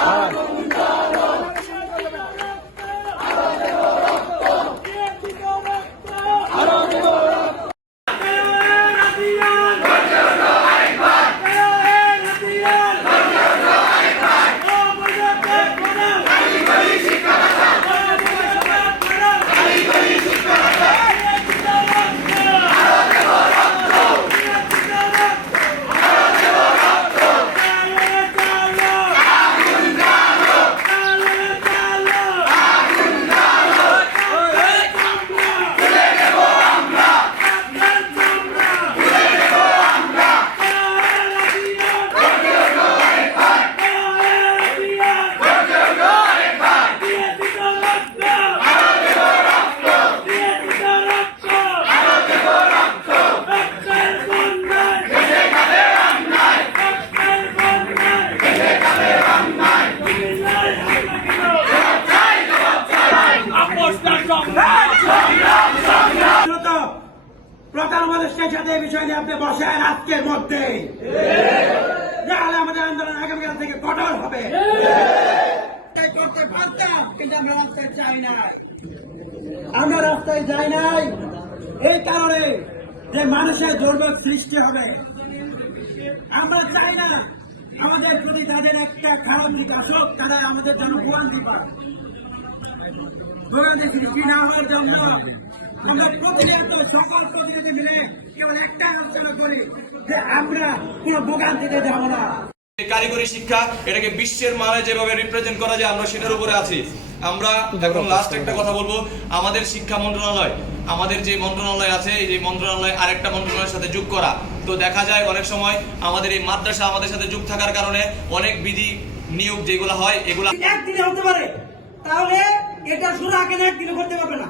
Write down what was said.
Ah. উপদেষ্টার সাথে এই বিষয় নিয়ে আপনি বসেন আজকের মধ্যে। তাহলে আমাদের আন্দোলন আগামীকাল থেকে কঠোর হবে। করতে পারতাম কিন্তু আমরা রাস্তায় চাই নাই। আমরা রাস্তায় যাই নাই। এই কারণে যে মানুষের দুর্ভোগ সৃষ্টি হবে। আমরা চাই না আমাদের প্রতি তাদের একটা খারাপ দিক আসুক তারা আমাদের জন্য ভোগান্তি পায় ভোগান্তি সৃষ্টি না হওয়ার জন্য আমরা প্রতিনিয়ত সকল প্রতিনিধি মিলে কেবল একটা আলোচনা করি যে আমরা কোনো ভোগান্তিতে যাব না। কারিগরি শিক্ষা এটাকে বিশ্বের মানে যেভাবে রিপ্রেজেন্ট করা যায় আমরা সেটার উপরে আছি। আমরা এখন লাস্ট একটা কথা বলব। আমাদের শিক্ষা মন্ত্রণালয় আমাদের যে মন্ত্রণালয় আছে এই মন্ত্রণালয় আরেকটা মন্ত্রণালয়ের সাথে যোগ করা। তো দেখা যায় অনেক সময় আমাদের এই মাদ্রাসা আমাদের সাথে যোগ থাকার কারণে অনেক বিধি নিয়োগ যেগুলো হয় এগুলো একদিনে হতে পারে। তাহলে এটা শুরু আগে একদিনে করতে পারবে না।